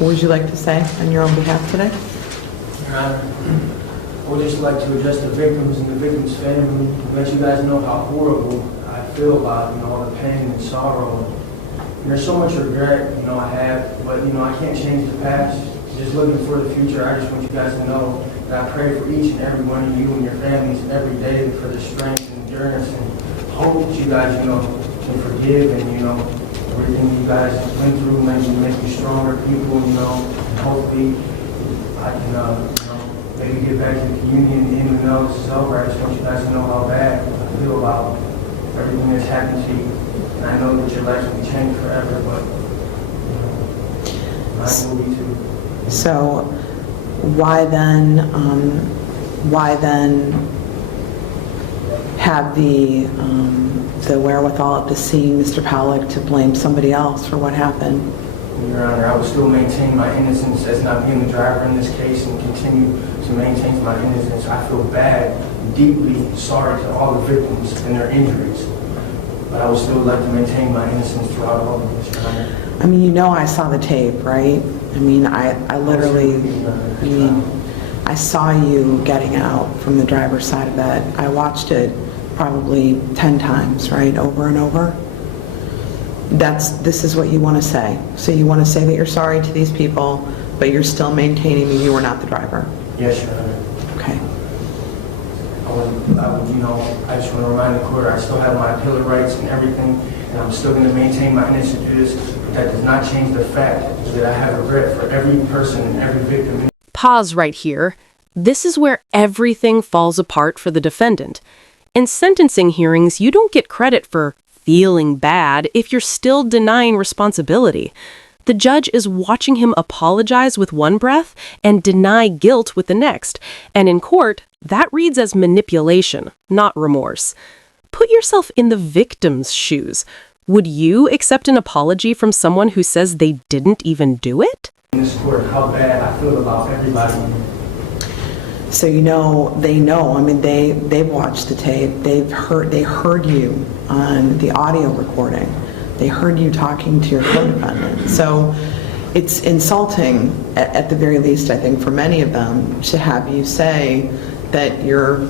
What would you like to say on your own behalf today? Your Honor, I would just like to address the victims and the victims' family, and let you guys know how horrible I feel about, all the pain and sorrow. And there's so much regret, I have, but, I can't change the past. Just looking for the future, I just want you guys to know that I pray for each and every one of you and your families every day for the strength and endurance and hope that you guys, can forgive and, everything you guys went through make you stronger people, and hopefully I can, maybe get back to the community, and even though this is over, I just want you guys to know how bad I feel about everything that's happened to you. And I know that your life will be changed forever, but mine will be too. So why then have the wherewithal of seeing Mr. Pollack to blame somebody else for what happened? Your Honor, I will still maintain my innocence as not being the driver in this case and continue to maintain my innocence. I feel bad, deeply sorry to all the victims and their injuries, but I would still like to maintain my innocence throughout all of this, Your Honor. I saw the tape, right? I saw you getting out from the driver's side of that. I watched it probably 10 times, right, over and over. This is what you want to say. So you want to say that you're sorry to these people, but you're still maintaining that you were not the driver. Yes, Your Honor. Okay. I just want to remind the court I still have my appellate rights and everything, and I'm still going to maintain my innocence through this, but that does not change the fact that I have regret for every person and every victim. Pause right here. This is where everything falls apart for the defendant. In sentencing hearings, you don't get credit for feeling bad if you're still denying responsibility. The judge is watching him apologize with one breath and deny guilt with the next. And in court, that reads as manipulation, not remorse. Put yourself in the victim's shoes. Would you accept an apology from someone who says they didn't even do it? In this court, how bad I feel about everybody. So they know. They've watched the tape. They heard you on the audio recording. They heard you talking to your co-defendant. So it's insulting, at the very least, I think, for many of them, to have you say that you're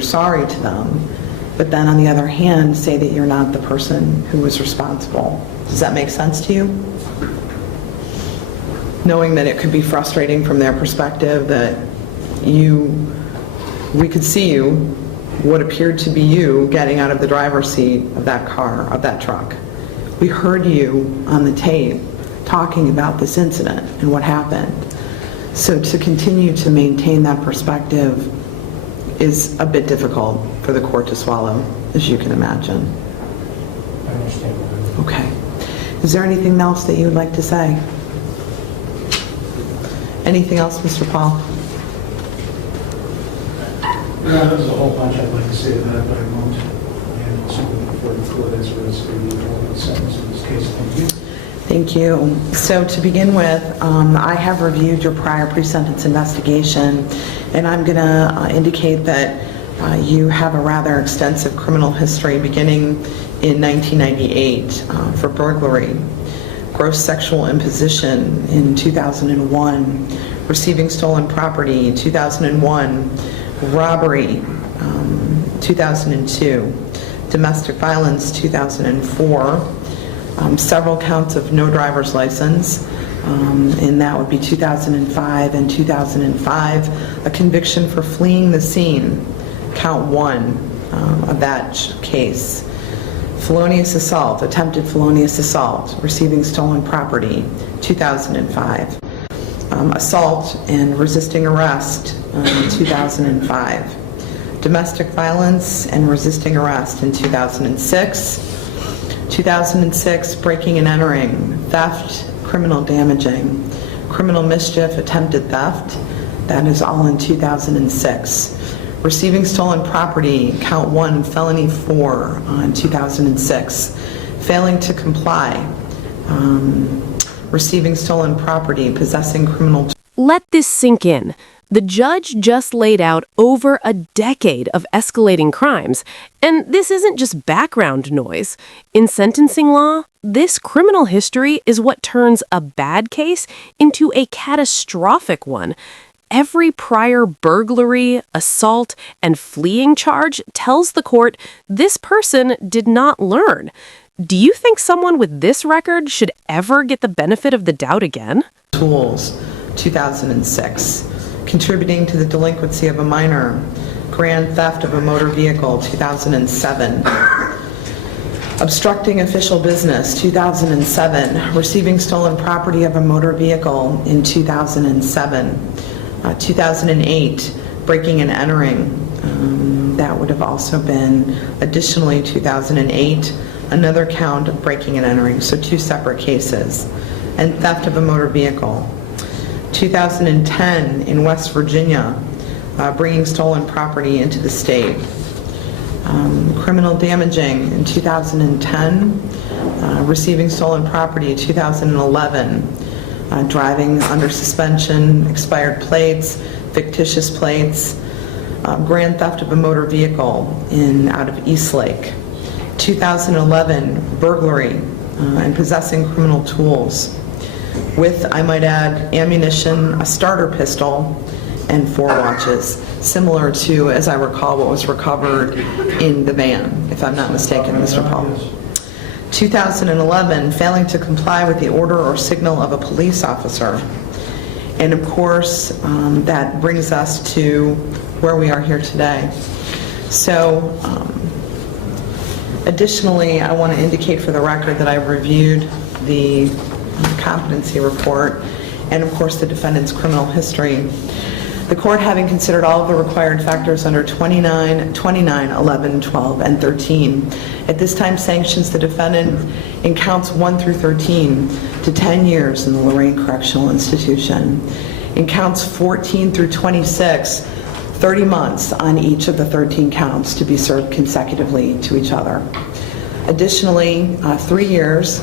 sorry to them, but then on the other hand, say that you're not the person who was responsible. Does that make sense to you? Knowing that it could be frustrating from their perspective that we could see you, what appeared to be you, getting out of the driver's seat of that car, of that truck. We heard you on the tape talking about this incident and what happened. So to continue to maintain that perspective is a bit difficult for the court to swallow, as you can imagine. I understand. Okay. Is there anything else that you would like to say? Anything else, Mr. Paul? There's a whole bunch I'd like to say to that, but I won't. And something before the court as well as the sentence in this case. Thank you. Thank you. So to begin with, I have reviewed your prior pre-sentence investigation, and I'm going to indicate that you have a rather extensive criminal history beginning in 1998 for burglary, gross sexual imposition in 2001, receiving stolen property in 2001, robbery 2002, domestic violence 2004, several counts of no driver's license, and that would be 2005 and 2005, a conviction for fleeing the scene, count 1 of that case, felonious assault, attempted felonious assault, receiving stolen property, 2005, assault and resisting arrest, 2005, domestic violence and resisting arrest in 2006, breaking and entering, theft, criminal damaging, criminal mischief, attempted theft, that is all in 2006. Receiving stolen property, count 1, felony 4 on 2006. Failing to comply, receiving stolen property, possessing criminal... Let this sink in. The judge just laid out over a decade of escalating crimes, and this isn't just background noise. In sentencing law, this criminal history is what turns a bad case into a catastrophic one. Every prior burglary, assault, and fleeing charge tells the court this person did not learn. Do you think someone with this record should ever get the benefit of the doubt again? Tools, 2006. Contributing to the delinquency of a minor. Grand theft of a motor vehicle, 2007. Obstructing official business, 2007. Receiving stolen property of a motor vehicle in 2007. 2008, breaking and entering. That would have also been additionally 2008, another count of breaking and entering, so 2 separate cases. And theft of a motor vehicle. 2010 in West Virginia, bringing stolen property into the state. Criminal damaging in 2010, receiving stolen property in 2011, driving under suspension, expired plates, fictitious plates, grand theft of a motor vehicle out of Eastlake. 2011, burglary and possessing criminal tools with, I might add, ammunition, a starter pistol, and 4 watches, similar to, as I recall, what was recovered in the van, if I'm not mistaken, Mr. Paul. 2011, failing to comply with the order or signal of a police officer. And of course, that brings us to where we are here today. So, additionally, I want to indicate for the record that I've reviewed the competency report and, of course, the defendant's criminal history. The court, having considered all of the required factors under 29, 11, 12, and 13, at this time sanctions the defendant in counts 1 through 13 to 10 years in the Lorraine Correctional Institution. In counts 14 through 26, 30 months on each of the 13 counts to be served consecutively to each other. Additionally, 3 years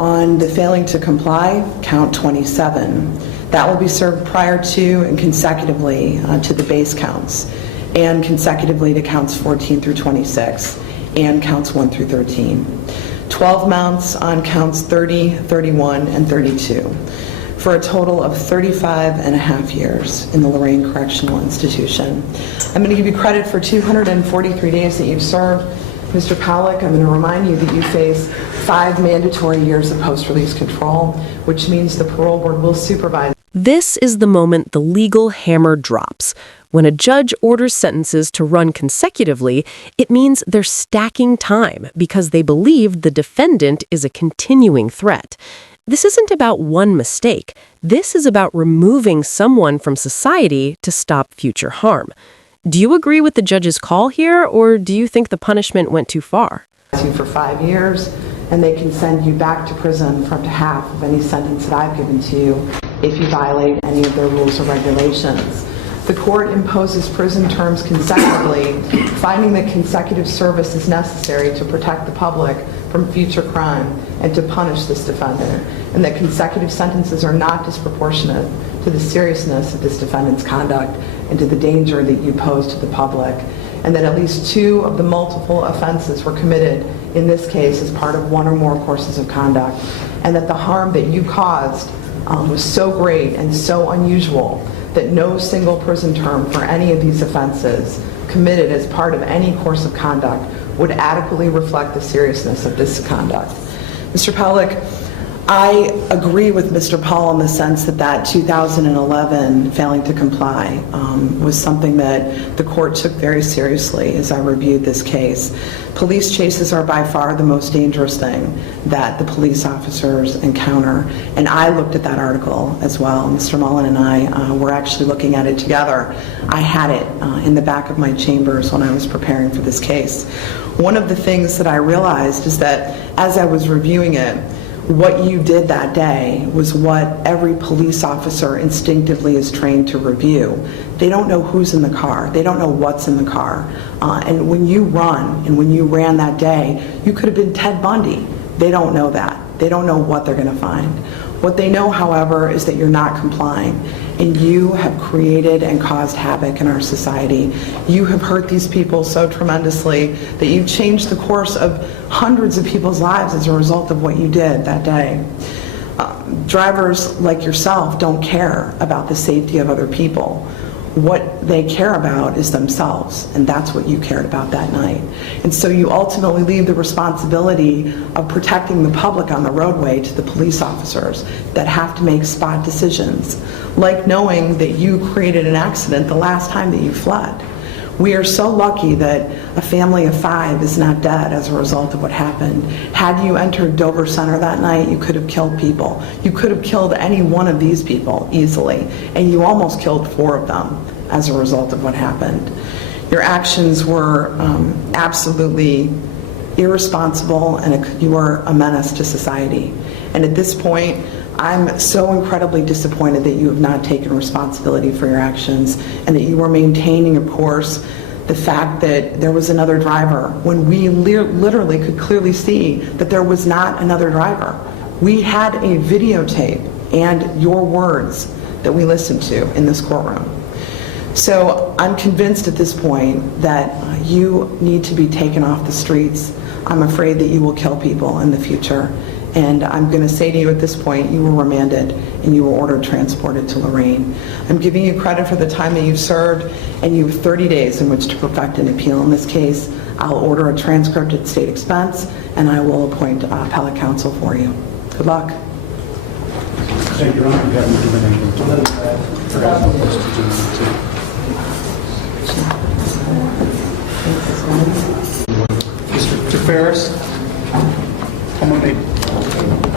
on the failing to comply, count 27. That will be served prior to and consecutively to the base counts, and consecutively to counts 14 through 26, and counts 1 through 13. 12 months on counts 30, 31, and 32, for a total of 35 and a half years in the Lorraine Correctional Institution. I'm going to give you credit for 243 days that you've served. Mr. Pollack, I'm going to remind you that you face 5 mandatory years of post-release control, which means the parole board will supervise. This is the moment the legal hammer drops. When a judge orders sentences to run consecutively, it means they're stacking time because they believe the defendant is a continuing threat. This isn't about one mistake. This is about removing someone from society to stop future harm. Do you agree with the judge's call here, or do you think the punishment went too far? You for 5 years, and they can send you back to prison for up to half of any sentence that I've given to you if you violate any of their rules or regulations. The court imposes prison terms consecutively, finding that consecutive service is necessary to protect the public from future crime and to punish this defendant, and that consecutive sentences are not disproportionate to the seriousness of this defendant's conduct and to the danger that you pose to the public, and that at least 2 of the multiple offenses were committed in this case as part of 1 or more courses of conduct, and that the harm that you caused was so great and so unusual that no single prison term for any of these offenses committed as part of any course of conduct would adequately reflect the seriousness of this conduct. Mr. Pollack, I agree with Mr. Paul in the sense that 2011 failing to comply was something that the court took very seriously as I reviewed this case. Police chases are by far the most dangerous thing that the police officers encounter, and I looked at that article as well. Mr. Mullen and I were actually looking at it together. I had it in the back of my chambers when I was preparing for this case. One of the things that I realized is that as I was reviewing it, what you did that day was what every police officer instinctively is trained to review. They don't know who's in the car. They don't know what's in the car. And when you run, and when you ran that day, you could have been Ted Bundy. They don't know that. They don't know what they're going to find. What they know, however, is that you're not complying, and you have created and caused havoc in our society. You have hurt these people so tremendously that you've changed the course of hundreds of people's lives as a result of what you did that day. Drivers like yourself don't care about the safety of other people. What they care about is themselves, and that's what you cared about that night. And so you ultimately leave the responsibility of protecting the public on the roadway to the police officers that have to make spot decisions, like knowing that you created an accident the last time that you fled. We are so lucky that a family of 5 is not dead as a result of what happened. Had you entered Dover Center that night, you could have killed people. You could have killed any one of these people easily, and you almost killed 4 of them as a result of what happened. Your actions were absolutely irresponsible, and you were a menace to society. And at this point, I'm so incredibly disappointed that you have not taken responsibility for your actions and that you are maintaining, of course, the fact that there was another driver when we literally could clearly see that there was not another driver. We had a videotape and your words that we listened to in this courtroom. So I'm convinced at this point that you need to be taken off the streets. I'm afraid that you will kill people in the future. And I'm going to say to you at this point, you were remanded and you were ordered transported to Lorraine. I'm giving you credit for the time that you've served, and you have 30 days in which to perfect an appeal in this case. I'll order a transcript at state expense, and I will appoint appellate counsel for you. Good luck. Thank you, Your Honor. You haven't given any.